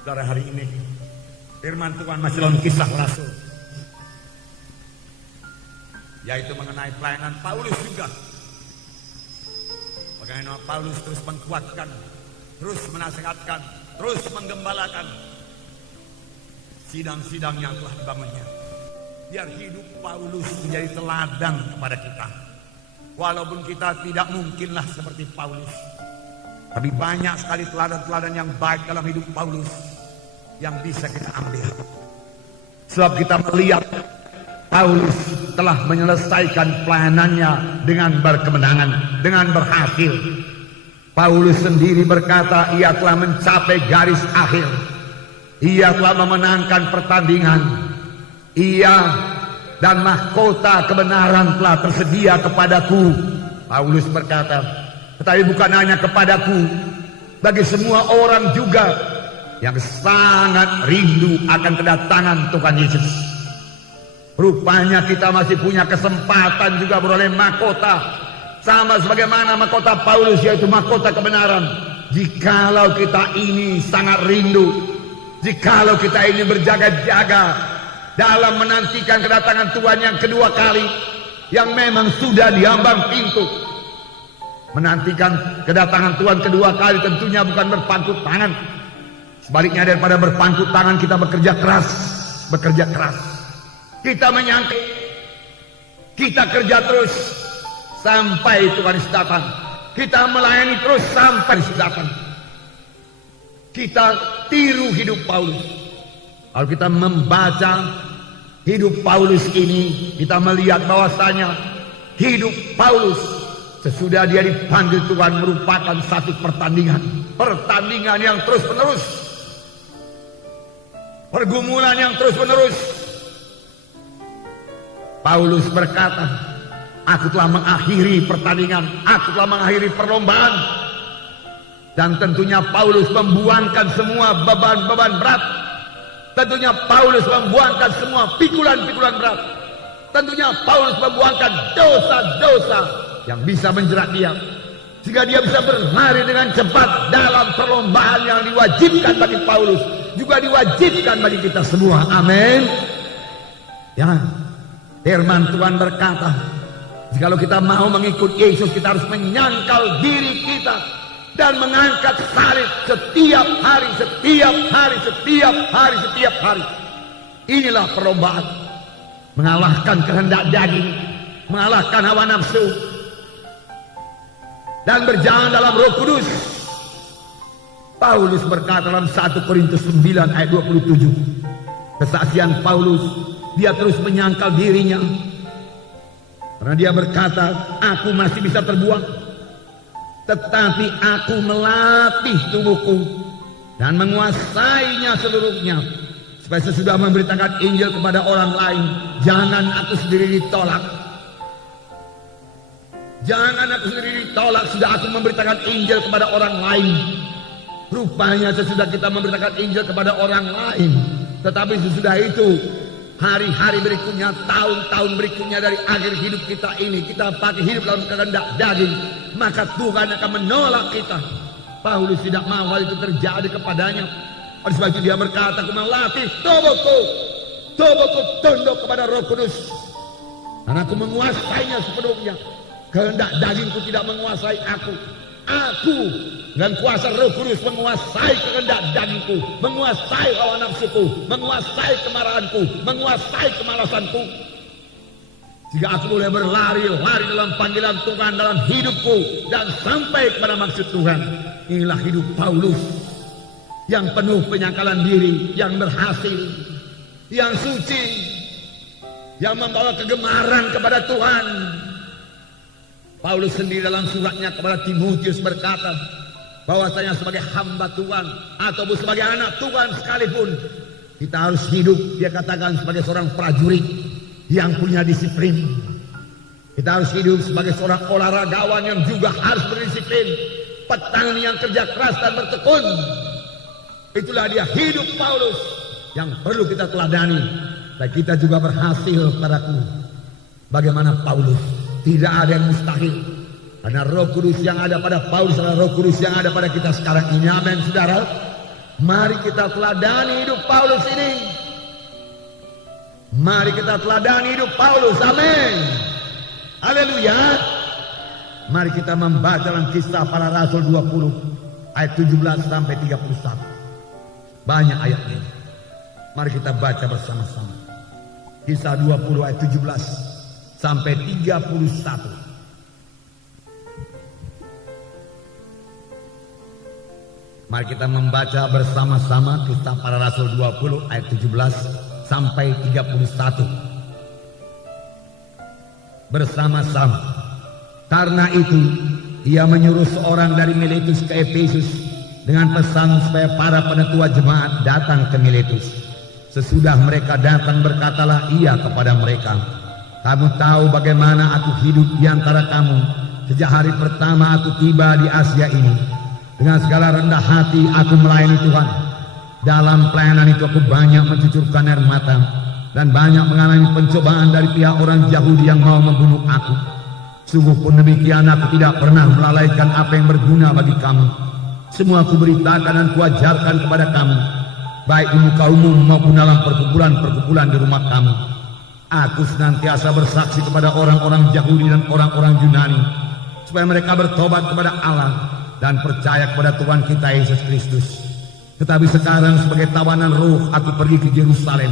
Saudara, hari ini firman Tuhan masih dalam Kisah Rasul, yaitu mengenai pelayanan Paulus juga. Bagaimana Paulus terus menguatkan, terus menasihatkan, terus menggembalakan sidang-sidang yang telah dibangunnya. Biar hidup Paulus menjadi teladan kepada kita. Walaupun kita tidak mungkinlah seperti Paulus, tapi banyak sekali teladan-teladan yang baik dalam hidup Paulus yang bisa kita ambil. Sebab kita melihat Paulus telah menyelesaikan pelayanannya dengan berkemenangan, dengan berhasil. Paulus sendiri berkata, ia telah mencapai garis akhir. Ia telah memenangkan pertandingan. Ia dan mahkota kebenaran telah tersedia kepadaku. Paulus berkata, tetapi bukan hanya kepadaku, bagi semua orang juga yang sangat rindu akan kedatangan Tuhan Yesus. Rupanya kita masih punya kesempatan juga beroleh mahkota, sama sebagaimana mahkota Paulus, yaitu mahkota kebenaran. Jikalau kita ini sangat rindu, jikalau kita ini berjaga-jaga dalam menantikan kedatangan Tuhan yang kedua kali, yang memang sudah diambang pintu. Menantikan kedatangan Tuhan kedua kali tentunya bukan berpangku tangan. Sebaliknya, daripada berpangku tangan, kita bekerja keras. Bekerja keras. Kita menyangka, kita kerja terus sampai Tuhan Yesus datang. Kita melayani terus sampai Yesus datang. Kita tiru hidup Paulus. Kalau kita membaca hidup Paulus ini, kita melihat bahwasanya hidup Paulus sesudah dia dipanggil Tuhan merupakan satu pertandingan. Pertandingan yang terus menerus. Pergumulan yang terus menerus. Paulus berkata, aku telah mengakhiri pertandingan, aku telah mengakhiri perlombaan. Dan tentunya Paulus membuangkan semua beban-beban berat. Tentunya Paulus membuangkan semua pikulan-pikulan berat. Tentunya Paulus membuangkan dosa-dosa yang bisa menjerat dia, sehingga dia bisa berlari dengan cepat dalam perlombaan yang diwajibkan bagi Paulus, juga diwajibkan bagi kita semua. Amin. Ya, firman Tuhan berkata, jikalau kita mau mengikut Yesus, kita harus menyangkal diri kita dan mengangkat salib setiap hari, setiap hari, setiap hari, setiap hari. Inilah perlombaan, mengalahkan kehendak daging, mengalahkan hawa nafsu, dan berjalan dalam Roh Kudus. Paulus berkata dalam 1 Korintus 9 ayat 27, kesaksian Paulus, dia terus menyangkal dirinya, karena dia berkata, aku masih bisa terbuang, tetapi aku melatih tubuhku dan menguasainya seluruhnya, supaya sesudah memberitakan Injil kepada orang lain, jangan aku sendiri ditolak. Jangan aku sendiri ditolak, sudah aku memberitakan Injil kepada orang lain. Rupanya sesudah kita memberitakan Injil kepada orang lain, tetapi sesudah itu, hari-hari berikutnya, tahun-tahun berikutnya dari akhir hidup kita ini, kita pakai hidup dalam kehendak daging, maka Tuhan akan menolak kita. Paulus tidak mau hal itu terjadi kepadanya. Oleh sebab itu dia berkata, aku melatih tubuhku tunduk kepada Roh Kudus, dan aku menguasainya sepenuhnya. Kehendak dagingku tidak menguasai aku. Aku dengan kuasa Roh Kudus menguasai kehendak dagingku, menguasai hawa nafsuku, menguasai kemarahanku, menguasai kemalasanku. Jika aku boleh berlari-lari dalam panggilan Tuhan dalam hidupku dan sampai kepada maksud Tuhan. Inilah hidup Paulus yang penuh penyangkalan diri, yang berhasil, yang suci, yang membawa kegemaran kepada Tuhan. Paulus sendiri dalam suratnya kepada Timotius berkata bahwasanya sebagai hamba Tuhan ataupun sebagai anak Tuhan sekalipun, kita harus hidup, dia katakan, sebagai seorang prajurit yang punya disiplin. Kita harus hidup sebagai seorang olahragawan yang juga harus berdisiplin, petani yang kerja keras dan bertekun. Itulah dia hidup Paulus yang perlu kita teladani, dan kita juga berhasil padaku. Bagaimana Paulus? Tidak ada yang mustahil, karena Roh Kudus yang ada pada Paulus adalah Roh Kudus yang ada pada kita sekarang ini. Amin, saudara. Mari kita teladani hidup Paulus ini. Mari kita teladani hidup Paulus. Amin. Haleluya. Mari kita membaca dalam Kisah Para Rasul 20 ayat 17 sampai 31. Banyak ayatnya. Mari kita baca bersama-sama. Kisah 20 ayat 17 sampai 31. Mari kita membaca bersama-sama Kisah Para Rasul 20 ayat 17 sampai 31. Bersama-sama. Karena itu ia menyuruh seorang dari Miletus ke Efesus dengan pesan supaya para penetua jemaat datang ke Miletus. Sesudah mereka datang berkatalah ia kepada mereka, kamu tahu bagaimana aku hidup di antara kamu sejak hari pertama aku tiba di Asia ini. Dengan segala rendah hati aku melayani Tuhan. Dalam pelayanan itu aku banyak mencucurkan air mata dan banyak mengalami pencobaan dari pihak orang Yahudi yang mau membunuh aku. Sungguh pun demikian aku tidak pernah melalaikan apa yang berguna bagi kamu. Semua aku beritakan dan kuajarkan kepada kamu, baik di muka umum maupun dalam perkumpulan-perkumpulan di rumah kamu. Aku senantiasa bersaksi kepada orang-orang Yahudi dan orang-orang Yunani supaya mereka bertobat kepada Allah dan percaya kepada Tuhan kita Yesus Kristus. Tetapi sekarang sebagai tawanan roh aku pergi ke Yerusalem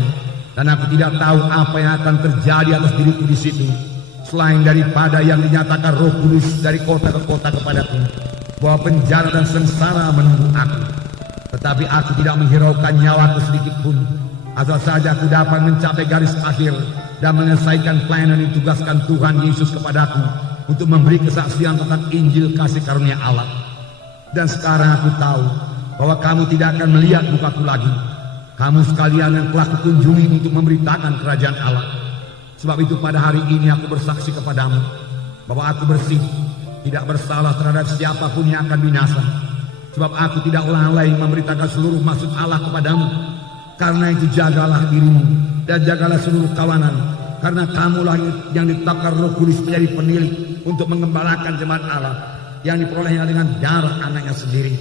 dan aku tidak tahu apa yang akan terjadi atas diriku di situ, selain daripada yang dinyatakan Roh Kudus dari kota ke kota kepadaku, bahwa penjara dan sengsara menunggu aku. Tetapi aku tidak menghiraukan nyawaku sedikit pun, asal saja aku dapat mencapai garis akhir dan menyelesaikan pelayanan yang ditugaskan Tuhan Yesus kepadaku untuk memberi kesaksian tentang Injil kasih karunia Allah. Dan sekarang aku tahu bahwa kamu tidak akan melihat mukaku lagi. Kamu sekalian yang telah kukunjungi untuk memberitakan kerajaan Allah. Sebab itu pada hari ini aku bersaksi kepadamu bahwa aku bersih, tidak bersalah terhadap siapapun yang akan binasa. Sebab aku tidak lalai memberitakan seluruh maksud Allah kepadamu. Karena itu jagalah dirimu dan jagalah seluruh kawanan. Karena kamulah yang ditetapkan Roh Kudus menjadi penilik untuk mengembalakan jemaat Allah yang diperolehnya dengan darah anaknya sendiri.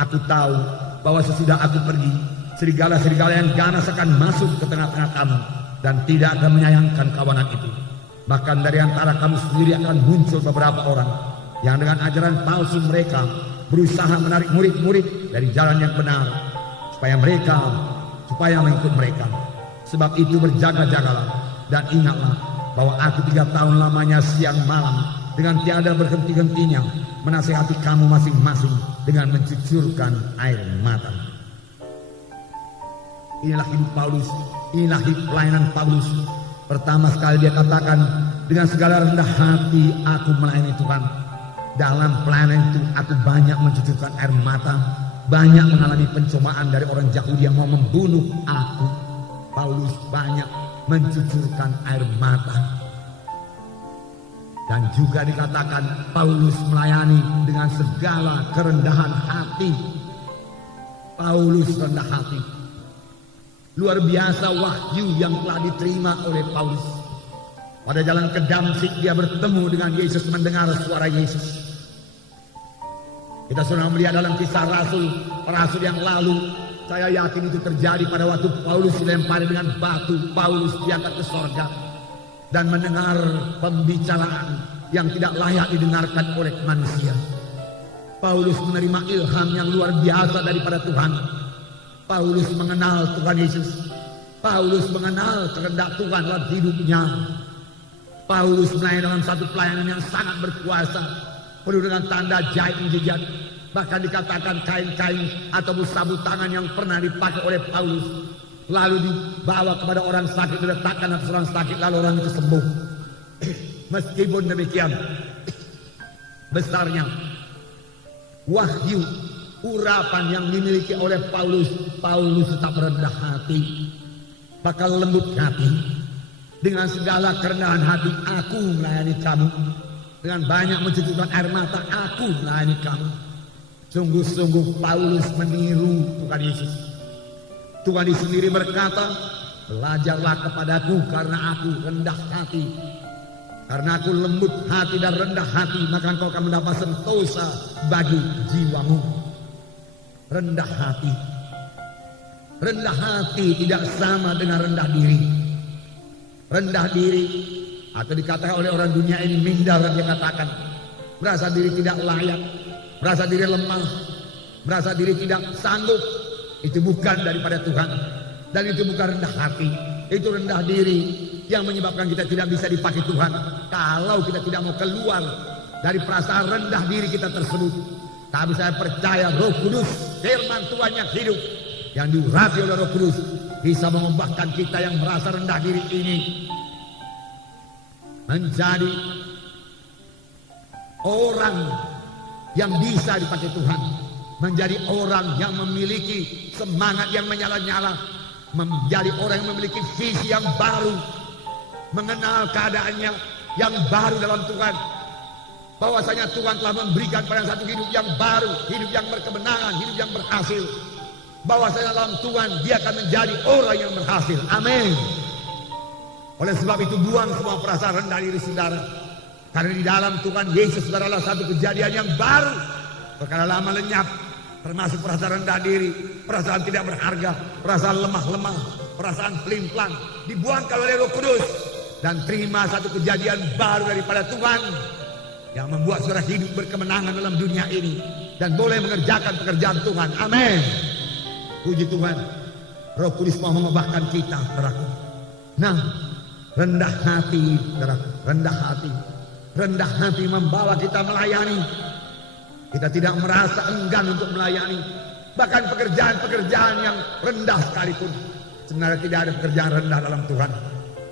Aku tahu bahwa sesudah aku pergi, serigala-serigala yang ganas akan masuk ke tengah-tengah kamu dan tidak akan menyayangkan kawanan itu. Bahkan dari antara kamu sendiri akan muncul beberapa orang yang dengan ajaran palsu mereka berusaha menarik murid-murid dari jalan yang benar supaya mengikut mereka. Sebab itu berjaga-jagalah dan ingatlah bahwa aku 3 tahun lamanya siang malam dengan tiada berhenti-hentinya menasihati kamu masing-masing dengan mencucurkan air mata. Inilah hidup Paulus, inilah hidup pelayanan Paulus. Pertama sekali dia katakan, dengan segala rendah hati aku melayani Tuhan. Dalam pelayanan itu aku banyak mencucurkan air mata, banyak mengalami pencobaan dari orang Yahudi yang mau membunuh aku. Paulus banyak mencucurkan air mata. Dan juga dikatakan Paulus melayani dengan segala kerendahan hati. Paulus rendah hati. Luar biasa wahyu yang telah diterima oleh Paulus. Pada jalan ke Damsyik dia bertemu dengan Yesus, mendengar suara Yesus. Kita sudah melihat dalam Kisah Rasul yang lalu. Saya yakin itu terjadi pada waktu Paulus dilempari dengan batu. Paulus diangkat ke sorga dan mendengar pembicaraan yang tidak layak didengarkan oleh manusia. Paulus menerima ilham yang luar biasa daripada Tuhan. Paulus mengenal Tuhan Yesus. Paulus mengenal kehendak Tuhan dalam hidupnya. Paulus melayani dalam satu pelayanan yang sangat berkuasa, penuh dengan tanda jahit mujizat. Bahkan dikatakan kain-kain atau sabut tangan yang pernah dipakai oleh Paulus lalu dibawa kepada orang sakit, diletakkan atas orang sakit, lalu orang itu sembuh. Meskipun demikian besarnya wahyu urapan yang dimiliki oleh Paulus, Paulus tetap rendah hati, bakal lembut hati. Dengan segala kerendahan hati aku melayani kamu, dengan banyak mencucurkan air mata aku melayani kamu. Sungguh-sungguh Paulus meniru Tuhan Yesus. Tuhan Yesus sendiri berkata, belajarlah kepadaku karena aku rendah hati. Karena aku lembut hati dan rendah hati, maka engkau akan mendapat sentosa bagi jiwamu. Rendah hati. Rendah hati tidak sama dengan rendah diri. Rendah diri atau dikatakan oleh orang dunia ini minder, yang dikatakan merasa diri tidak layak, merasa diri lemah, merasa diri tidak sanggup. Itu bukan daripada Tuhan, dan itu bukan rendah hati. Itu rendah diri yang menyebabkan kita tidak bisa dipakai Tuhan kalau kita tidak mau keluar dari perasaan rendah diri kita tersebut. Tapi saya percaya Roh Kudus, firman Tuhan yang hidup, yang diurapi oleh Roh Kudus, bisa mengubahkan kita yang merasa rendah diri ini menjadi orang yang bisa dipakai Tuhan, menjadi orang yang memiliki semangat yang menyala-nyala, menjadi orang yang memiliki visi yang baru, mengenal keadaannya yang baru dalam Tuhan, bahwasanya Tuhan telah memberikan pada satu hidup yang baru, hidup yang berkemenangan, hidup yang berhasil. Bahwasanya dalam Tuhan dia akan menjadi orang yang berhasil. Amin. Oleh sebab itu buang semua perasaan rendah diri saudara, karena di dalam Tuhan Yesus adalah satu kejadian yang baru. Perkara lama lenyap, termasuk perasaan rendah diri, perasaan tidak berharga, perasaan lemah-lemah, perasaan pelin-pelan, dibuangkan oleh Roh Kudus dan terima satu kejadian baru daripada Tuhan yang membuat saudara hidup berkemenangan dalam dunia ini dan boleh mengerjakan pekerjaan Tuhan. Amin. Puji Tuhan. Roh Kudus mau mengubahkan kita, saudaraku. Nah, rendah hati, saudaraku, rendah hati. Rendah hati membawa kita melayani. Kita tidak merasa enggan untuk melayani. Bahkan pekerjaan-pekerjaan yang rendah sekalipun. Sebenarnya tidak ada pekerjaan rendah dalam Tuhan.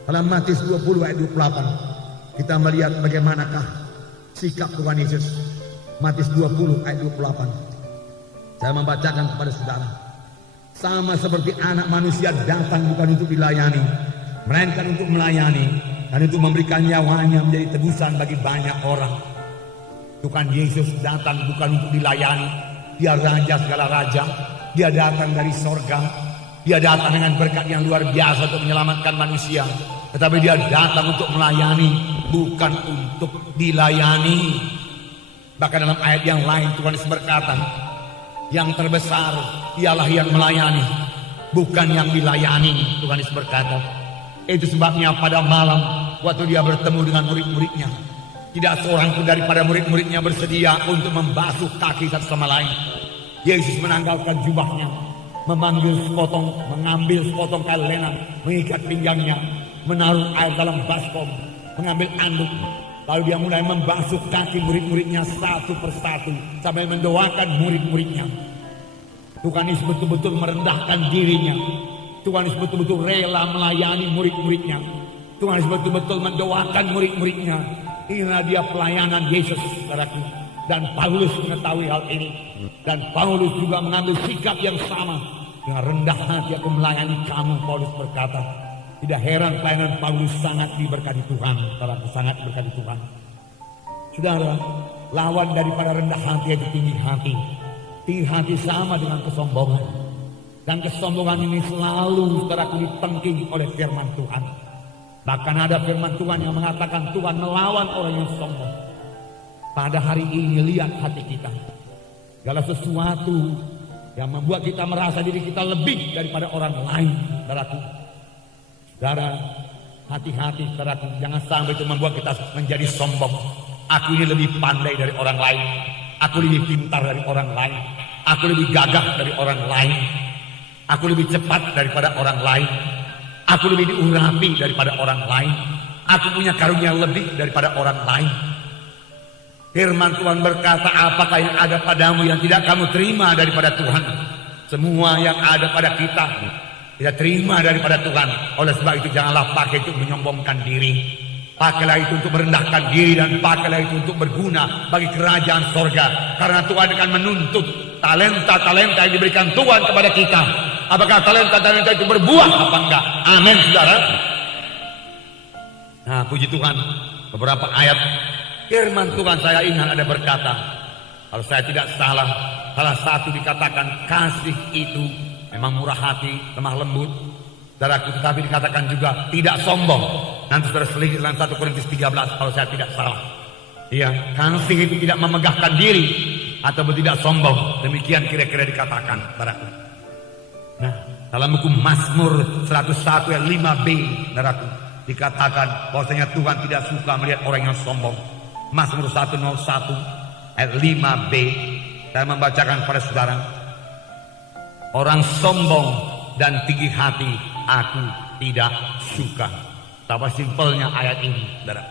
Dalam Matius 20 ayat 28 kita melihat bagaimanakah sikap Tuhan Yesus. Matius 20 ayat 28. Saya membacakan kepada saudara. Sama seperti anak manusia datang bukan untuk dilayani, melainkan untuk melayani dan untuk memberikan nyawanya menjadi tebusan bagi banyak orang. Tuhan Yesus datang bukan untuk dilayani. Dia raja segala raja. Dia datang dari sorga. Dia datang dengan berkat yang luar biasa untuk menyelamatkan manusia. Tetapi dia datang untuk melayani, bukan untuk dilayani. Bahkan dalam ayat yang lain Tuhan Yesus berkata, yang terbesar ialah yang melayani, bukan yang dilayani. Tuhan Yesus berkata. Itu sebabnya pada malam waktu dia bertemu dengan murid-muridnya, tidak seorang pun daripada murid-muridnya bersedia untuk membasuh kaki satu sama lain. Yesus menanggalkan jubahnya, mengambil sepotong kail lenan, mengikat pinggangnya, menaruh air dalam baskom, mengambil anduk. Lalu dia mulai membasuh kaki murid-muridnya satu persatu sampai mendoakan murid-muridnya. Tuhan Yesus betul-betul merendahkan dirinya. Tuhan Yesus betul-betul rela melayani murid-muridnya. Tuhan Yesus betul-betul mendoakan murid-muridnya. Inilah dia pelayanan Yesus, saudaraku. Dan Paulus mengetahui hal ini. Dan Paulus juga mengambil sikap yang sama. Dengan rendah hati aku melayani kamu, Paulus berkata. Tidak heran pelayanan Paulus sangat diberkati Tuhan, saudaraku, sangat diberkati Tuhan. Saudara, lawan daripada rendah hati itu tinggi hati. Tinggi hati sama dengan kesombongan. Dan kesombongan ini selalu, saudaraku, ditengking oleh firman Tuhan. Bahkan ada firman Tuhan yang mengatakan Tuhan melawan orang yang sombong. Pada hari ini lihat hati kita. Segala sesuatu yang membuat kita merasa diri kita lebih daripada orang lain, saudaraku. Saudara, hati-hati, saudaraku, jangan sampai itu membuat kita menjadi sombong. Aku ini lebih pandai dari orang lain. Aku lebih pintar dari orang lain. Aku lebih gagah dari orang lain. Aku lebih cepat daripada orang lain. Aku lebih diurapi daripada orang lain. Aku punya karunia lebih daripada orang lain. Firman Tuhan berkata, apakah yang ada padamu yang tidak kamu terima daripada Tuhan? Semua yang ada pada kita tidak terima daripada Tuhan. Oleh sebab itu janganlah pakai itu menyombongkan diri. Pakailah itu untuk merendahkan diri, dan pakailah itu untuk berguna bagi kerajaan sorga. Karena Tuhan akan menuntut talenta-talenta yang diberikan Tuhan kepada kita. Apakah talenta-talenta itu berbuah apa enggak? Amin, saudara. Nah, puji Tuhan, beberapa ayat firman Tuhan saya ingat ada berkata, kalau saya tidak salah, salah satu dikatakan kasih itu memang murah hati, lemah lembut, saudaraku, tetapi dikatakan juga tidak sombong. Nanti saudara selidiki dalam 1 Korintus 13 kalau saya tidak salah. Iya, kasih itu tidak memegahkan diri atau tidak sombong. Demikian kira-kira dikatakan, saudaraku. Nah, Dalam buku Mazmur 101 ayat 5b, saudaraku, dikatakan bahwasanya Tuhan tidak suka melihat orang yang sombong. Mazmur 101 ayat 5b, saya membacakan pada saudara. Orang sombong dan tinggi hati aku tidak suka. Betapa simpelnya ayat ini, saudara.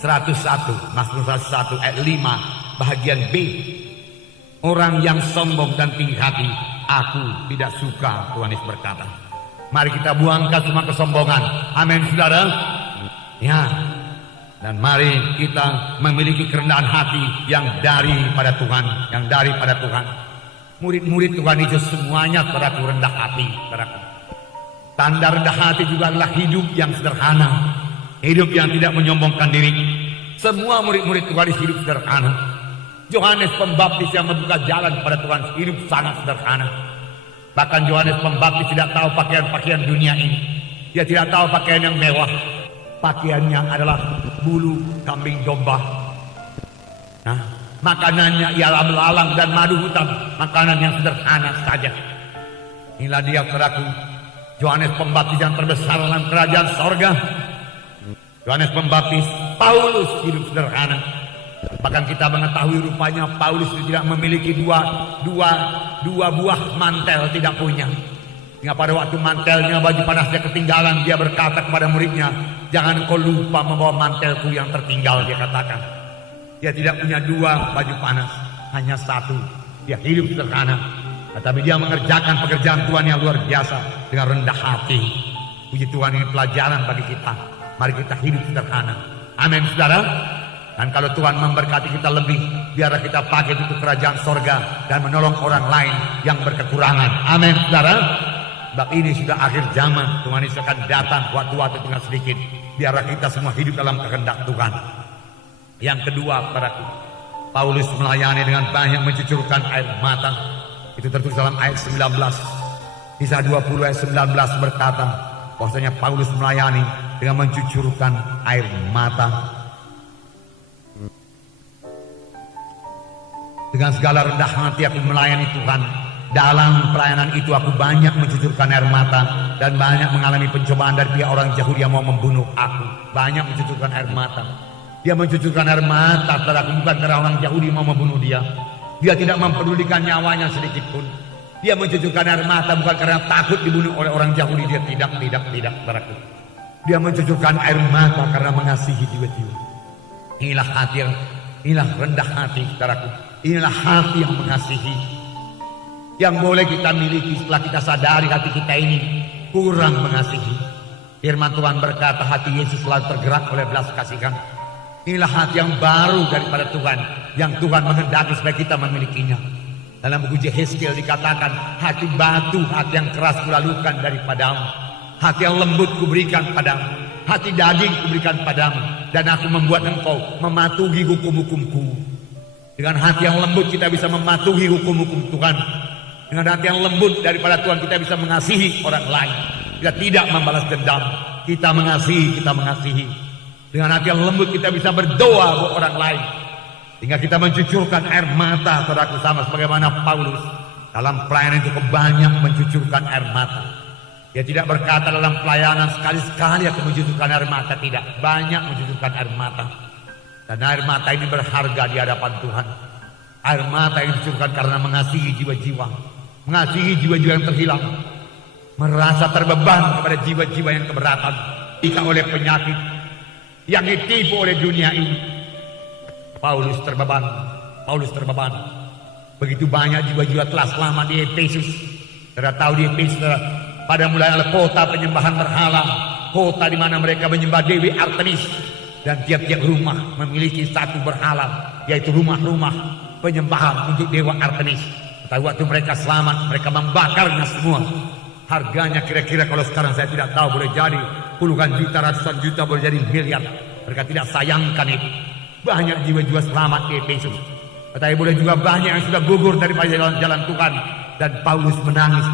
101, Mazmur 101 ayat 5 bahagian B. Orang yang sombong dan tinggi hati aku tidak suka, Tuhan Yesus berkata. Mari kita buangkan semua kesombongan. Amin, saudara. Ya. Dan mari kita memiliki kerendahan hati yang daripada Tuhan, yang daripada Tuhan. Murid-murid Tuhan itu semuanya saudaraku rendah hati, saudaraku. Tanda rendah hati juga adalah hidup yang sederhana, hidup yang tidak menyombongkan diri. Semua murid-murid Tuhan hidup sederhana. Yohanes Pembaptis yang membuka jalan kepada Tuhan hidup sangat sederhana. Bahkan Yohanes Pembaptis tidak tahu pakaian-pakaian dunia ini. Dia tidak tahu pakaian yang mewah. Pakaiannya adalah bulu kambing domba. Nah, makanannya ialah belalang dan madu hutan. Makanan yang sederhana saja. Inilah dia, saudaraku, Yohanes Pembaptis yang terbesar dalam kerajaan sorga. Yohanes Pembaptis, Paulus hidup sederhana. Bahkan kita mengetahui rupanya Paulus tidak memiliki dua buah mantel, tidak punya. Hingga pada waktu mantelnya, baju panasnya ketinggalan, dia berkata kepada muridnya, jangan kau lupa membawa mantelku yang tertinggal, dia katakan. Dia tidak punya dua baju panas, hanya satu. Dia hidup sederhana, tetapi dia mengerjakan pekerjaan Tuhan yang luar biasa dengan rendah hati. Puji Tuhan, ini pelajaran bagi kita. Mari kita hidup sederhana. Amin, saudara. Dan kalau Tuhan memberkati kita lebih, biarlah kita pakai itu kerajaan sorga dan menolong orang lain yang berkekurangan. Amin, saudara. Sebab ini sudah akhir zaman. Tuhan Yesus akan datang, waktu-waktu tinggal sedikit. Biarlah kita semua hidup dalam kehendak Tuhan. Yang kedua, saudaraku, Paulus melayani dengan banyak mencucurkan air mata. Itu tertulis dalam ayat 19. Kisah 20 ayat 19 berkata bahwasanya Paulus melayani dengan mencucurkan air mata. Dengan segala rendah hati aku melayani Tuhan. Dalam pelayanan itu aku banyak mencucurkan air mata dan banyak mengalami pencobaan dari pihak orang Yahudi yang mau membunuh aku. Banyak mencucurkan air mata. Dia mencucurkan air mata, saudaraku, bukan karena orang Yahudi mau membunuh dia. Dia tidak mempedulikan nyawanya sedikit pun. Dia mencucurkan air mata bukan karena takut dibunuh oleh orang Yahudi. Dia tidak, saudaraku. Dia mencucurkan air mata karena mengasihi jiwa-jiwa. Inilah hati yang, inilah rendah hati, saudaraku. Inilah hati yang mengasihi, yang boleh kita miliki setelah kita sadari hati kita ini kurang mengasihi. Firman Tuhan berkata hati Yesus selalu tergerak oleh belas kasihan. Inilah hati yang baru daripada Tuhan, yang Tuhan menghendaki supaya kita memilikinya. Dalam buku Yehezkiel dikatakan, hati batu, hati yang keras kulalukan daripadamu, hati yang lembut kuberikan padamu, hati daging kuberikan padamu, dan aku membuat engkau mematuhi hukum-hukumku. Dengan hati yang lembut kita bisa mematuhi hukum-hukum Tuhan. Dengan hati yang lembut daripada Tuhan kita bisa mengasihi orang lain. Kita tidak membalas dendam. Kita mengasihi. Dengan hati yang lembut kita bisa berdoa buat orang lain. Sehingga kita mencucurkan air mata, saudaraku, sama sebagaimana Paulus dalam pelayanan itu banyak mencucurkan air mata. Dia tidak berkata dalam pelayanan sekali-sekali aku mencucurkan air mata, tidak. Banyak mencucurkan air mata. Dan air mata ini berharga di hadapan Tuhan. Air mata yang dicucurkan karena mengasihi jiwa-jiwa. Mengasihi jiwa-jiwa yang terhilang. Merasa terbeban kepada jiwa-jiwa yang keberatan. Jika oleh penyakit. Yang ditipu oleh dunia ini. Paulus terbeban. Begitu banyak jiwa-jiwa telah selamat di Efesus. Saudara tahu di Efesus pada mulanya kota penyembahan berhala. Kota di mana mereka menyembah Dewi Artemis. Dan tiap-tiap rumah memiliki satu berhala, yaitu rumah-rumah penyembahan untuk Dewa Artemis. Tapi waktu mereka selamat, mereka membakarnya semua. Harganya kira-kira kalau sekarang saya tidak tahu, boleh jadi puluhan juta, ratusan juta, boleh jadi miliar. Mereka tidak sayangkan itu. Banyak jiwa-jiwa selamat di Efesus. Tetapi boleh juga banyak yang sudah gugur daripada jalan Tuhan. Dan Paulus menangis.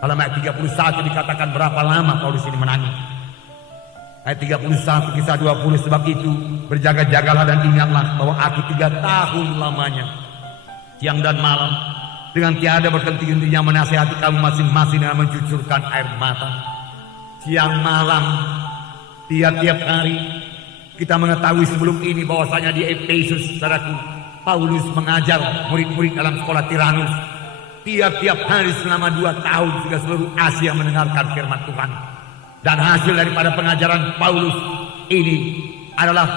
Dalam ayat 31 dikatakan berapa lama Paulus ini menangis. Ayat 31 kisah 20, sebab itu berjaga-jagalah dan ingatlah bahwa aku 3 tahun lamanya siang dan malam dengan tiada berhenti-hentinya menasihati kamu masing-masing dengan mencucurkan air mata. Siang malam, tiap-tiap hari, kita mengetahui sebelum ini bahwasanya di Efesus, saudaraku, Paulus mengajar murid-murid dalam sekolah Tiranus. Tiap-tiap hari selama 2 tahun sudah seluruh Asia mendengarkan firman Tuhan. Dan hasil daripada pengajaran Paulus ini adalah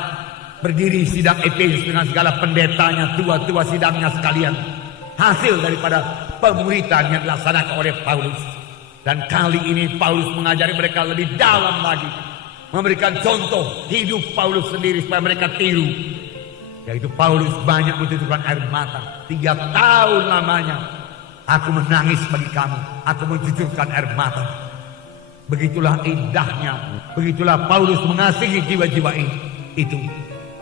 berdiri sidang Efesus dengan segala pendetanya, tua-tua sidangnya sekalian. Hasil daripada pemuritan yang dilaksanakan oleh Paulus. Dan kali ini Paulus mengajari mereka lebih dalam lagi, memberikan contoh hidup Paulus sendiri supaya mereka tiru. Yaitu Paulus banyak mencucurkan air mata. 3 tahun lamanya aku menangis bagi kamu, aku mencucurkan air mata. Begitulah indahnya, begitulah Paulus mengasihi jiwa-jiwa itu.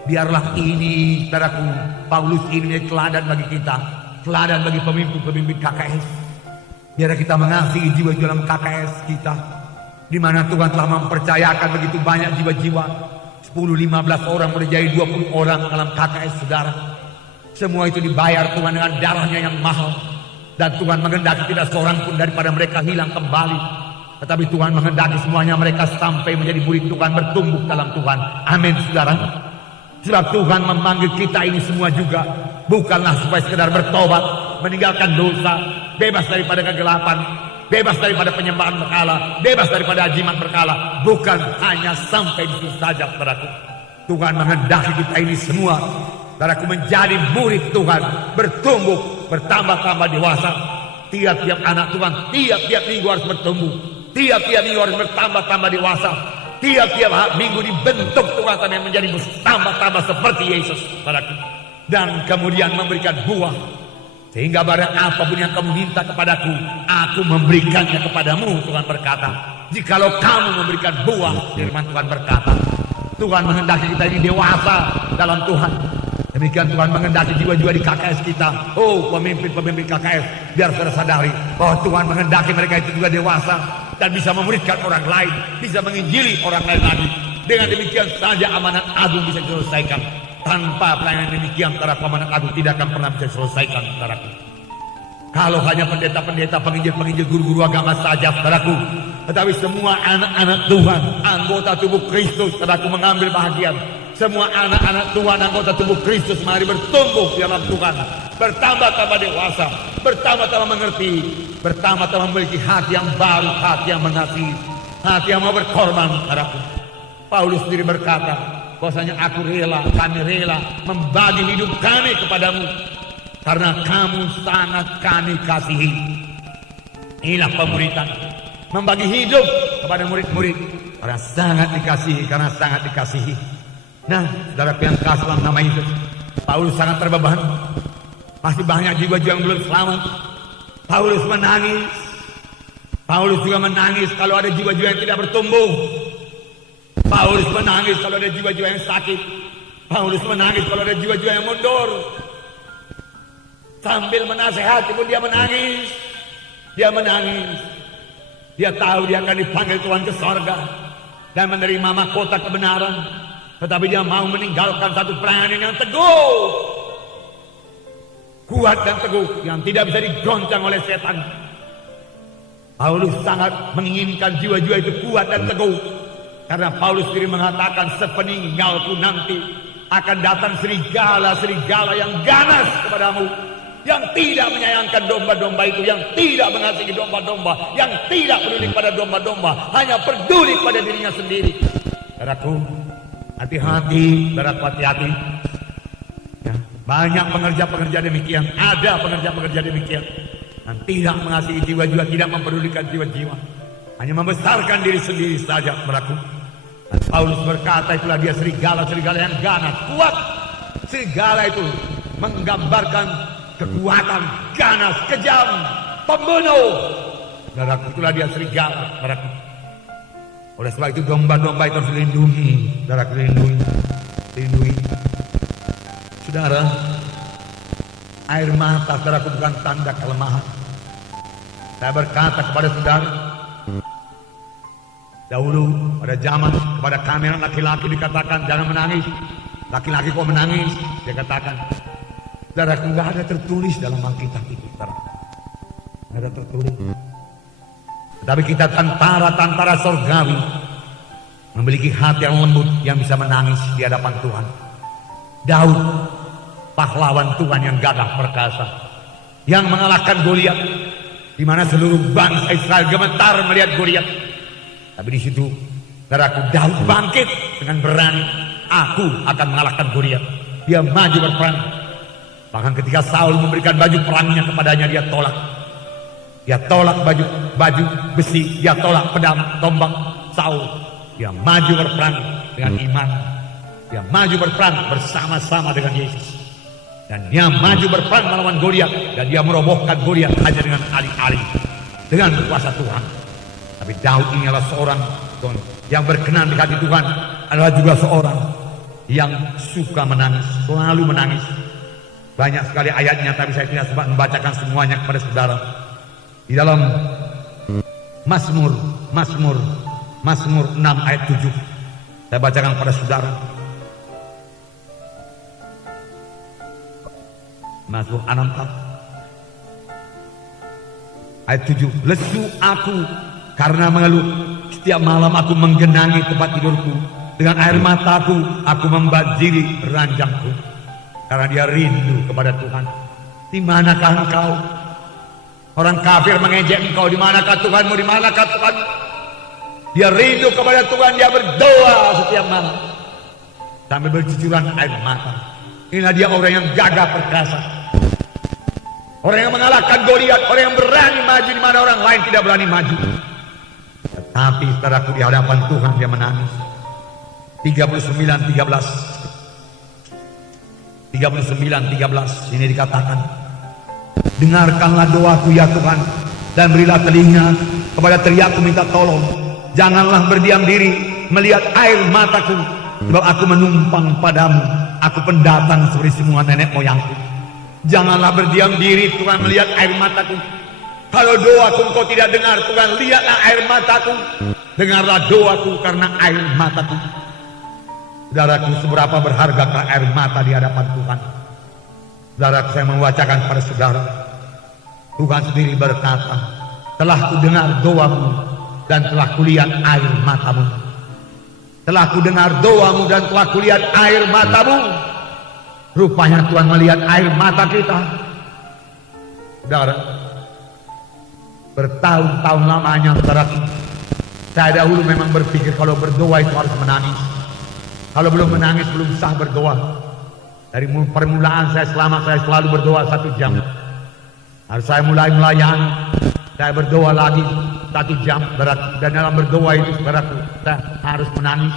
Biarlah ini, saudaraku, Paulus ini teladan bagi kita, teladan bagi pemimpin-pemimpin KKS. Biar kita mengasihi jiwa-jiwa dalam KKS kita, di mana Tuhan telah mempercayakan begitu banyak jiwa-jiwa. 10-15 orang boleh jadi 20 orang dalam KKS, saudara. Semua itu dibayar Tuhan dengan darahnya yang mahal. Dan Tuhan menghendaki tidak seorang pun daripada mereka hilang kembali. Tetapi Tuhan menghendaki semuanya mereka sampai menjadi murid Tuhan, bertumbuh dalam Tuhan. Amin, saudara. Sebab Tuhan memanggil kita ini semua juga bukanlah supaya sekedar bertobat, meninggalkan dosa, bebas daripada kegelapan, bebas daripada penyembahan berhala, bebas daripada jimat berhala. Bukan hanya sampai di situ saja, saudaraku. Tuhan menghendaki kita ini semua, saudaraku, menjadi murid Tuhan, bertumbuh, bertambah-tambah dewasa. Tiap-tiap anak Tuhan, tiap-tiap minggu harus bertumbuh, tiap-tiap minggu harus bertambah-tambah dewasa. Tiap-tiap minggu dibentuk Tuhan sampai menjadi bertambah-tambah seperti Yesus, saudaraku. Dan kemudian memberikan buah. Sehingga barang apapun yang kamu minta kepadaku, aku memberikannya kepadamu, Tuhan berkata. Jikalau kamu memberikan buah, firman Tuhan berkata. Tuhan menghendaki kita ini dewasa dalam Tuhan. Demikian Tuhan menghendaki jiwa-jiwa di KKS kita. Oh, pemimpin-pemimpin KKS, biar saudara sadari bahwa Tuhan menghendaki mereka itu juga dewasa dan bisa memuridkan orang lain, bisa menginjili orang lain lagi. Dengan demikian saja amanat agung bisa diselesaikan. Tanpa pelayanan demikian, para amanat agung tidak akan pernah bisa diselesaikan, saudaraku. Kalau hanya pendeta-pendeta, penginjil-penginjil, guru-guru agama saja, saudaraku. Tetapi semua anak-anak Tuhan, anggota tubuh Kristus, saudaraku, mengambil bahagian. Semua anak-anak Tuhan, anggota tubuh Kristus, mari bertumbuh di dalam Tuhan, bertambah-tambah dewasa, bertambah-tambah mengerti, bertambah-tambah memiliki hati yang baru, hati yang mengasihi, hati yang mau berkorban, saudaraku. Paulus sendiri berkata, bahwasanya aku rela, kami rela membagi hidup kami kepadamu, karena kamu sangat kami kasihi. Inilah pemuritan, membagi hidup kepada murid-murid, karena sangat dikasihi, karena sangat dikasihi. Nah, saudara yang kasih dalam nama Yesus, Paulus sangat terbeban. Masih banyak jiwa-jiwa yang belum selamat. Paulus menangis. Paulus juga menangis kalau ada jiwa-jiwa yang tidak bertumbuh. Paulus menangis kalau ada jiwa-jiwa yang sakit. Paulus menangis kalau ada jiwa-jiwa yang mundur. Sambil menasehati pun dia menangis. Dia menangis. Dia tahu dia akan dipanggil Tuhan ke sorga dan menerima mahkota kebenaran. Tetapi dia mau meninggalkan satu pelayanan yang teguh, kuat dan teguh, yang tidak bisa digoncang oleh setan. Paulus sangat menginginkan jiwa-jiwa itu kuat dan teguh, karena Paulus sendiri mengatakan, sepeninggalku nanti akan datang serigala-serigala yang ganas kepadamu, yang tidak menyayangkan domba-domba itu, yang tidak mengasihi domba-domba, yang tidak peduli pada domba-domba, hanya peduli pada dirinya sendiri. Saudaraku, hati-hati, saudaraku, hati-hati. Ya, banyak pengerja-pengerja demikian, ada pengerja-pengerja demikian, dan tidak mengasihi jiwa-jiwa, tidak mempedulikan jiwa-jiwa, hanya membesarkan diri sendiri saja, saudaraku. Dan Paulus berkata, itulah dia serigala-serigala yang ganas, kuat. Serigala itu menggambarkan kekuatan, ganas, kejam, pembunuh. Saudaraku, itulah dia serigala, saudaraku. Oleh sebab itu domba-domba itu harus dilindungi, saudaraku, dilindungi. Saudara, air mata, saudaraku, bukan tanda kelemahan. Saya berkata kepada saudara, dahulu pada zaman kepada kami laki-laki dikatakan jangan menangis. Laki-laki kok menangis? Dia katakan, saudaraku, nggak ada tertulis dalam Alkitab itu, saudara. Ada tertulis. Tetapi kita tentara-tentara surgawi memiliki hati yang lembut yang bisa menangis di hadapan Tuhan. Daud, pahlawan Tuhan yang gagah perkasa, yang mengalahkan Goliat, di mana seluruh bangsa Israel gemetar melihat Goliat. Tapi di situ, saudaraku, Daud bangkit dengan berani. Aku akan mengalahkan Goliat. Dia maju berperang. Bahkan ketika Saul memberikan baju perangnya kepadanya, dia tolak. Dia tolak baju besi, dia tolak pedang, tombak Saul. Dia maju berperang dengan iman. Dia maju berperang bersama-sama dengan Yesus. Dan dia maju berperang melawan Goliat, dan dia merobohkan Goliat hanya dengan alih-alih, dengan kuasa Tuhan. Tapi Daud ini adalah seorang yang berkenan di hati Tuhan, adalah juga seorang yang suka menangis, selalu menangis. Banyak sekali ayatnya, tapi saya tidak sempat membacakan semuanya kepada saudara. Di dalam Mazmur 6 ayat 7, saya bacakan kepada saudara. Mazmur 6 ayat 7. Lesu aku karena mengeluh, setiap malam aku menggenangi tempat tidurku, dengan air mataku aku membanjiri ranjangku, karena dia rindu kepada Tuhan. Di manakah engkau? Orang kafir mengejek engkau. Di manakah Tuhanmu? Di manakah Tuhan? Dia rindu kepada Tuhan. Dia berdoa setiap malam sambil bercucuran air mata. Inilah dia orang yang gagah perkasa, orang yang mengalahkan Goliat, orang yang berani maju di mana orang lain tidak berani maju. Tetapi saudaraku, di hadapan Tuhan dia menangis. 39:13 ini dikatakan, dengarkanlah doaku ya Tuhan, dan berilah telinga kepada teriakku minta tolong. Janganlah berdiam diri melihat air mataku, sebab aku menumpang padamu. Aku pendatang seperti semua nenek moyangku. Janganlah berdiam diri Tuhan melihat air mataku. Kalau doaku engkau tidak dengar Tuhan, lihatlah air mataku. Dengarlah doaku karena air mataku. Saudaraku, seberapa berhargakah air mata di hadapan Tuhan? Saudaraku, saya membacakan kepada saudara. Tuhan sendiri berkata, telah kudengar doamu dan telah kulihat air matamu. Telah kudengar doamu dan telah kulihat air matamu. Rupanya Tuhan melihat air mata kita. Saudara, bertahun-tahun lamanya saudaraku, saya dahulu memang berpikir kalau berdoa itu harus menangis. Kalau belum menangis belum sah berdoa. Dari permulaan saya selalu berdoa 1 jam. Harus saya mulai melayani, saya berdoa lagi 1 jam. Dan dalam berdoa itu saudaraku, saya harus menangis.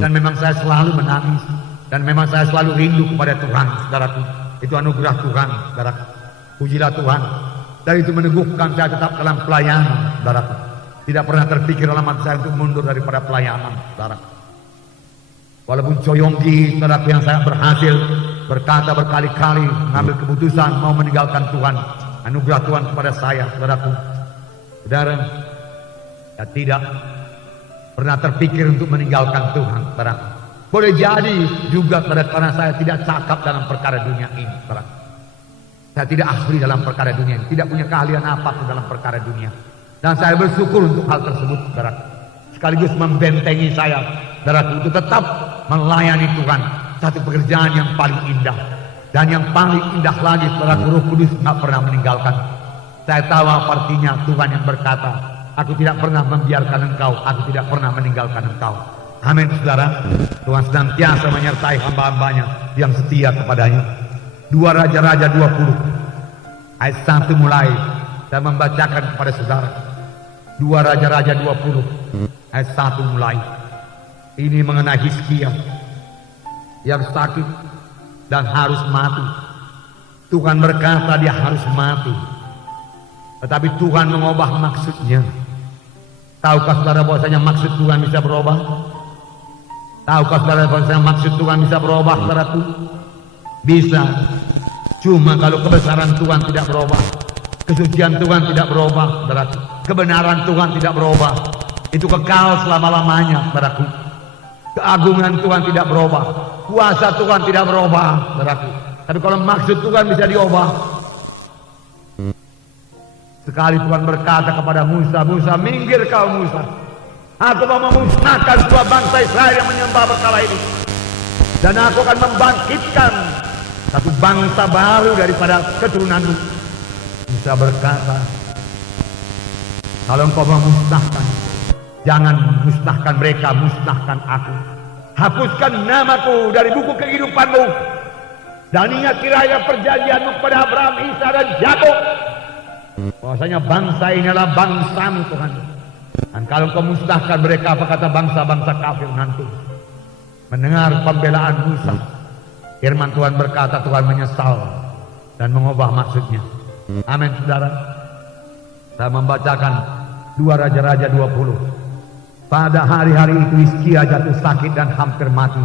Dan memang saya selalu menangis. Dan memang saya selalu rindu kepada Tuhan, saudaraku. Itu anugerah Tuhan, saudaraku. Pujilah Tuhan. Dan itu meneguhkan saya tetap dalam pelayanan, saudaraku. Tidak pernah terpikir dalam hati saya untuk mundur daripada pelayanan, saudaraku. Walaupun Coyonggi, saudaraku, yang saya berhasil berkata berkali-kali mengambil keputusan mau meninggalkan Tuhan, anugerah Tuhan kepada saya, saudaraku. Saudara, saya tidak pernah terpikir untuk meninggalkan Tuhan, saudaraku. Boleh jadi juga karena saya tidak cakap dalam perkara dunia ini, saudaraku. Saya tidak ahli dalam perkara dunia ini, tidak punya keahlian apapun dalam perkara dunia. Dan saya bersyukur untuk hal tersebut, saudaraku. Sekaligus membentengi saya, saudaraku, untuk tetap melayani Tuhan. Satu pekerjaan yang paling indah. Dan yang paling indah lagi, saudaraku, Roh Kudus tidak pernah meninggalkan. Saya tahu apa artinya Tuhan yang berkata, aku tidak pernah membiarkan engkau, aku tidak pernah meninggalkan engkau. Amin, saudara. Tuhan senantiasa menyertai hamba-hambanya yang setia kepadanya. 2 Raja-Raja 20 ayat 1 mulai saya membacakan kepada saudara. 2 Raja-Raja 20 ayat 1 mulai. Ini mengenai Hizkia yang sakit dan harus mati. Tuhan berkata dia harus mati, tetapi Tuhan mengubah maksudnya. Tahukah saudara bahwasanya maksud Tuhan bisa berubah? Tahukah saudara bahwasanya maksud Tuhan bisa berubah, saudaraku? Bisa. Cuma kalau kebesaran Tuhan tidak berubah, kesucian Tuhan tidak berubah, saudaraku, kebenaran Tuhan tidak berubah, itu kekal selama-lamanya, saudaraku. Keagungan Tuhan tidak berubah, kuasa Tuhan tidak berubah, saudaraku. Tapi kalau maksud Tuhan bisa diubah, Sekali Tuhan berkata kepada Musa, Musa, minggir kau Musa. Aku mau memusnahkan semua bangsa Israel yang menyembah berhala ini. Dan aku akan membangkitkan satu bangsa baru daripada keturunanmu. Musa berkata, kalau engkau memusnahkan, jangan musnahkan mereka, musnahkan aku. Hapuskan namaku dari buku kehidupanmu. Dan ingat kiranya perjanjianmu kepada Abraham, Ishak dan Yakub. Bahwasanya bangsa ini adalah bangsamu Tuhan. Dan kalau engkau musnahkan mereka, apa kata bangsa-bangsa kafir nanti? Mendengar pembelaan Musa, firman Tuhan berkata, Tuhan menyesal dan mengubah maksudnya. Amin saudara. Saya membacakan 2 Raja-Raja 20. Pada hari-hari itu Hizkia jatuh sakit dan hampir mati.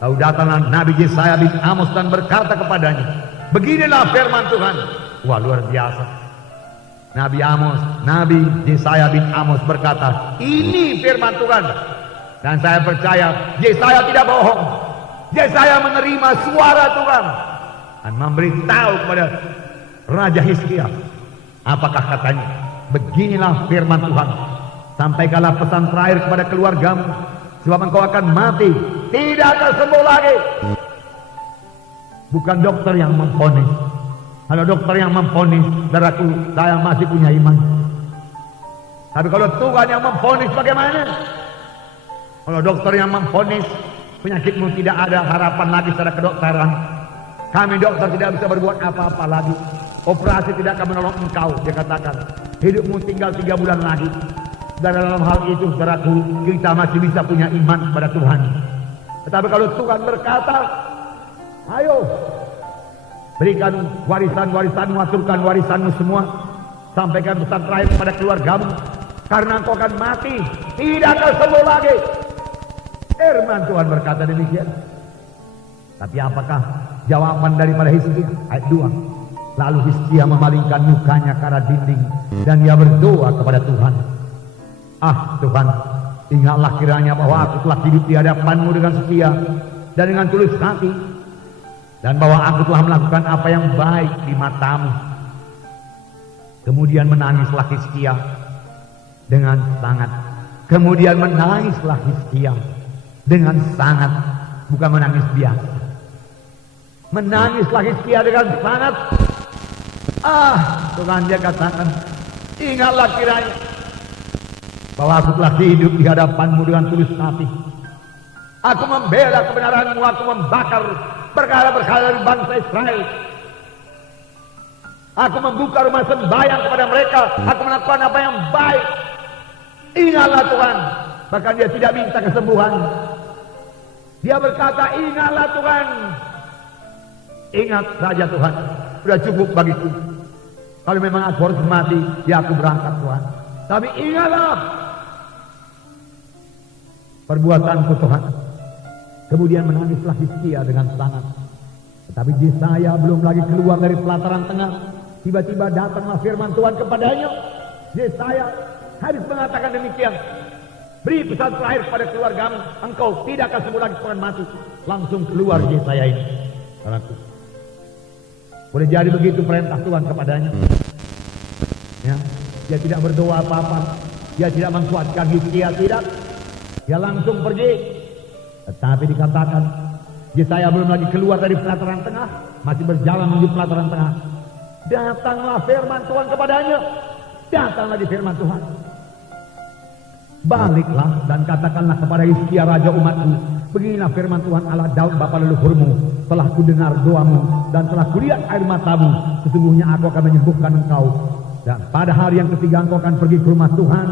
Lalu datanglah Nabi Yesaya bin Amos dan berkata kepadanya, beginilah firman Tuhan. Wah, luar biasa. Nabi Yesaya bin Amos berkata, ini firman Tuhan. Dan saya percaya Yesaya tidak bohong. Yesaya menerima suara Tuhan dan memberitahu kepada Raja Hizkia. Apakah katanya? Beginilah firman Tuhan. Sampaikanlah pesan terakhir kepada keluargamu, sebab engkau akan mati, tidak akan sembuh lagi. Bukan dokter yang memvonis. Kalau dokter yang memvonis, saudaraku, saya masih punya iman. Tapi kalau Tuhan yang memvonis, bagaimana? Kalau dokter yang memvonis penyakitmu tidak ada harapan lagi secara kedokteran, kami dokter tidak bisa berbuat apa-apa lagi. Operasi tidak akan menolong engkau. Dia katakan, hidupmu tinggal 3 bulan lagi. Dan dalam hal itu, saudaraku, kita masih bisa punya iman kepada Tuhan. Tetapi kalau Tuhan berkata, ayo berikan warisan-warisanmu, aturkan warisanmu semua, sampaikan pesan terakhir kepada keluargamu, karena engkau akan mati, tidak akan sembuh lagi. Firman Tuhan berkata demikian. Tapi apakah jawaban daripada Hizkia? Ayat 2. Lalu Hizkia memalingkan mukanya ke arah dinding dan dia berdoa kepada Tuhan. Ah Tuhan, ingatlah kiranya bahwa aku telah hidup di hadapanmu dengan setia dan dengan tulus hati, dan bahwa aku telah melakukan apa yang baik di matamu. Kemudian menangislah Hizkia dengan sangat. Kemudian menangislah Hizkia dengan sangat, bukan menangis biasa. Menangislah Hizkia dengan sangat. Ah Tuhan, dia katakan, ingatlah kiranya bahwa aku telah hidup di hadapanmu dengan tulus hati. Aku membela kebenaranmu, aku membakar berkala-berkala dari bangsa Israel. Aku membuka rumah sembahyang kepada mereka. Aku melakukan apa yang baik. Ingatlah Tuhan. Bahkan dia tidak minta kesembuhan. Dia berkata, ingatlah Tuhan. Ingat saja Tuhan, sudah cukup bagiku. Kalau memang aku harus mati, ya aku berangkat Tuhan. Tapi ingatlah perbuatanku Tuhan. Kemudian menangislah Hizkia dengan sangat. Tetapi Yesaya belum lagi keluar dari pelataran tengah, tiba-tiba datanglah firman Tuhan kepadanya. Yesaya harus mengatakan demikian. Beri pesan terakhir pada keluargamu, engkau tidak akan sembuh lagi, akan mati. Langsung keluar Yesaya ini. Boleh jadi begitu perintah Tuhan kepadanya. Ya, dia tidak berdoa apa-apa, dia tidak menguatkan Hizkia, tidak. Dia langsung pergi. Tetapi dikatakan Yesaya belum lagi keluar dari pelataran tengah, masih berjalan menuju pelataran tengah. Datanglah firman Tuhan kepadanya. Datang lagi firman Tuhan. Baliklah dan katakanlah kepada Hizkia raja umatku, beginilah firman Tuhan Allah Daud bapa leluhurmu, telah kudengar doamu dan telah kulihat air matamu, sesungguhnya aku akan menyembuhkan engkau. Dan pada hari yang ketiga engkau akan pergi ke rumah Tuhan.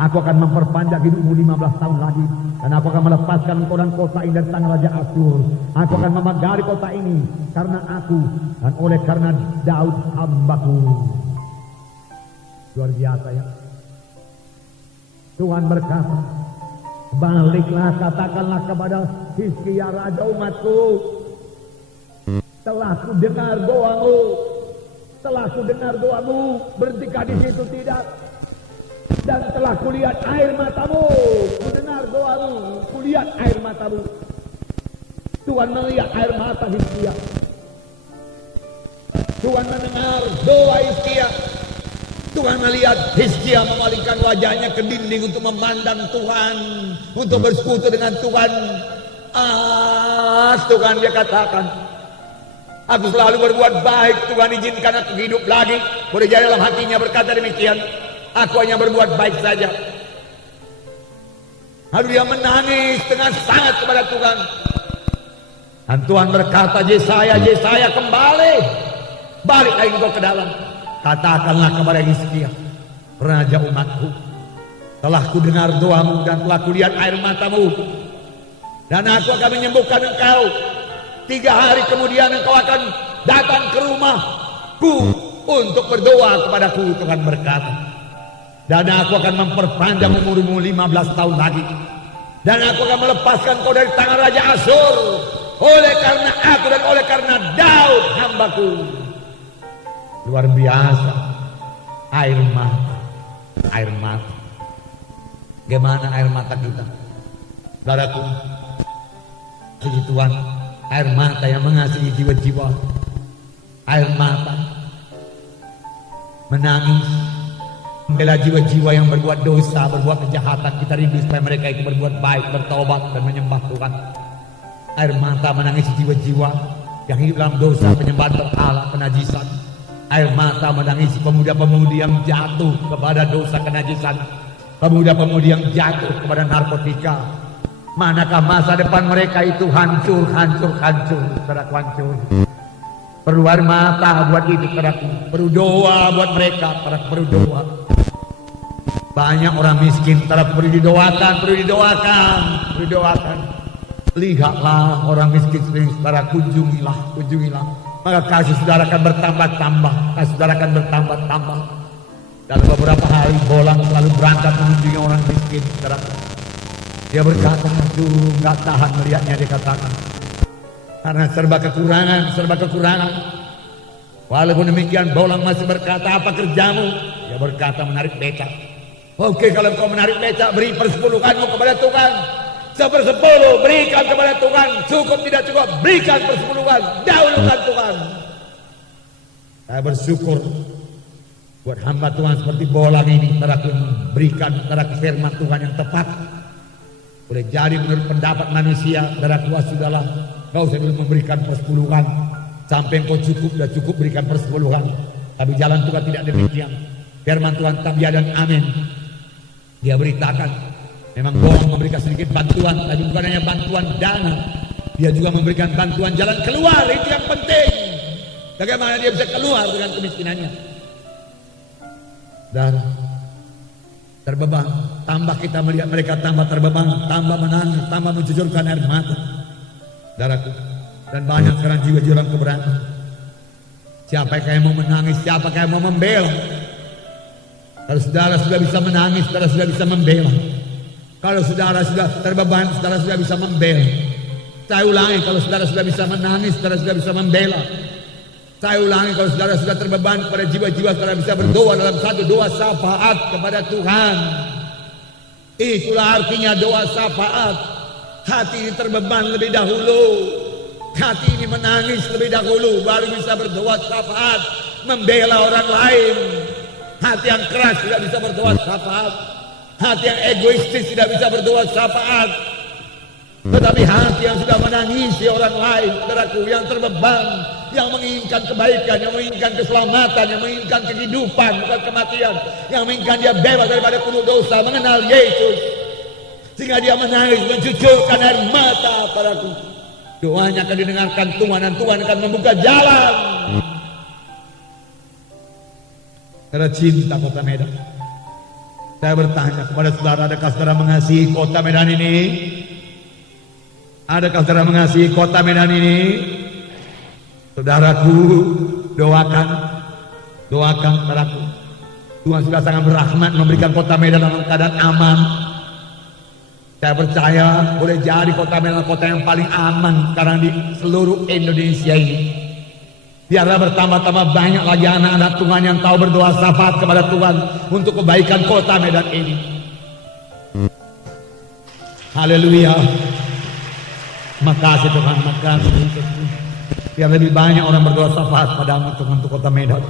Aku akan memperpanjang hidupmu 15 tahun lagi. Dan aku akan melepaskan engkau dan kota ini dari tangan Raja Asyur. Aku akan memagari kota ini karena aku dan oleh karena Daud hambaku. Luar biasa ya. Tuhan berkata, baliklah katakanlah kepada Hizkia raja umatku, telah ku dengar doamu. Telah ku dengar doamu, berhentikan di situ tidak. Dan telah kulihat air matamu, ku dengar doamu, kulihat air matamu. Tuhan melihat air mata Hizkia. Tuhan mendengar doa Hizkia. Tuhan melihat Hizkia memalingkan wajahnya ke dinding untuk memandang Tuhan, untuk bersekutu dengan Tuhan. Tuhan dia katakan, aku selalu berbuat baik, Tuhan izinkan aku hidup lagi. Boleh jadi dalam hatinya berkata demikian, aku hanya berbuat baik saja. Lalu dia menangis dengan sangat kepada Tuhan. Dan Tuhan berkata, Yesaya, Yesaya, kembali, balik lagi engkau ke dalam. Katakanlah kepada Hizkia, raja umatku, telah ku dengar doamu dan telah kulihat air matamu, dan aku akan menyembuhkan engkau. 3 hari kemudian engkau akan datang ke rumahku untuk berdoa kepadaku, Tuhan berkata. Dan aku akan memperpanjang umurmu 15 tahun lagi, dan aku akan melepaskan kau dari tangan Raja Asyur, oleh karena aku dan oleh karena Daud hambaku. Luar biasa. Air mata, air mata. Bagaimana air mata kita, saudaraku? Puji Tuhan, air mata yang mengasihi jiwa-jiwa, air mata menangis membela jiwa-jiwa yang berbuat dosa, berbuat kejahatan. Kita rindu supaya mereka itu berbuat baik, bertobat dan menyembah Tuhan. Air mata menangis jiwa-jiwa yang hidup dalam dosa, penyembahan berhala, penajisan. Air mata menangis pemuda-pemudi yang jatuh kepada dosa kenajisan, pemuda-pemudi yang jatuh kepada narkotika. Manakah masa depan mereka itu hancur, hancur, hancur, saudaraku, hancur. Perlu air mata buat itu, saudaraku. Perlu doa buat mereka, saudaraku, perlu doa. Banyak orang miskin, saudaraku, perlu didoakan, perlu didoakan, perlu didoakan. Lihatlah orang miskin sering, saudara, kunjungilah, kunjungilah. Maka kasih saudara akan bertambah-tambah, kasih saudara akan bertambah-tambah. Dalam beberapa hari Bolang selalu berangkat mengunjungi orang miskin, saudara. Dia berkata, aduh, nggak tahan melihatnya, dia katakan. Karena serba kekurangan, serba kekurangan. Walaupun demikian, Bolang masih berkata, apa kerjamu? Dia berkata, menarik becak. Oke, kalau kau menarik becak, beri persepuluhanmu kepada Tuhan. 1/10 berikan kepada Tuhan. Cukup tidak cukup, berikan persepuluhan. Dahulukan Tuhan. Saya bersyukur buat hamba Tuhan seperti Bolang ini, saudaraku, memberikan saudaraku firman Tuhan yang tepat. Boleh jadi menurut pendapat manusia, saudaraku, sudahlah, kau usah dulu memberikan persepuluhan. Sampai engkau cukup, sudah cukup berikan persepuluhan. Tapi jalan Tuhan tidak demikian. Firman Tuhan tetap ya dan amin. Dia beritakan, memang Bolang memberikan sedikit bantuan, tapi bukan hanya bantuan dana, dia juga memberikan bantuan jalan keluar. Itu yang penting. Bagaimana dia bisa keluar dengan kemiskinannya? Dan terbeban, tambah kita melihat mereka tambah terbeban, tambah menangis, tambah mencucurkan air mata, saudaraku. Dan banyak sekarang jiwa-jiwa orang keberatan. Siapa yang mau menangis, siapa yang mau membela? Kalau saudara sudah bisa menangis, saudara sudah bisa membela. Kalau saudara sudah terbeban, saudara sudah bisa membela. Saya ulangi, kalau saudara sudah bisa menangis, saudara sudah bisa membela. Saya ulangi, kalau saudara sudah terbeban pada jiwa-jiwa, saudara bisa berdoa dalam satu doa syafaat kepada Tuhan. Itulah artinya doa syafaat. Hati ini terbeban lebih dahulu, hati ini menangis lebih dahulu, baru bisa berdoa syafaat, membela orang lain. Hati yang keras tidak bisa berdoa syafaat. Hati yang egoistis tidak bisa berdoa syafaat. Tetapi hati yang sudah menangisi orang lain, saudaraku, yang terbeban, yang menginginkan kebaikan, yang menginginkan keselamatan, yang menginginkan kehidupan, bukan kematian, yang menginginkan dia bebas daripada kutuk dosa, mengenal Yesus, sehingga dia menangis, mencucurkan air mata, saudaraku. Doanya akan didengarkan Tuhan, dan Tuhan akan membuka jalan. Karena cinta kota Medan. Saya bertanya kepada saudara, adakah saudara mengasihi kota Medan ini? Adakah saudara mengasihi kota Medan ini? Saudaraku, doakan, doakan saudaraku. Tuhan sudah sangat berrahmat memberikan kota Medan dalam keadaan aman. Saya percaya boleh jadi kota Medan kota yang paling aman sekarang di seluruh Indonesia ini. Biarlah bertambah-tambah banyak lagi anak-anak Tuhan yang tahu berdoa syafaat kepada Tuhan untuk kebaikan kota Medan ini. Haleluya. Makasih Tuhan, makasih. Biar lebih banyak orang berdoa syafaat padamu Tuhan untuk kota Medan.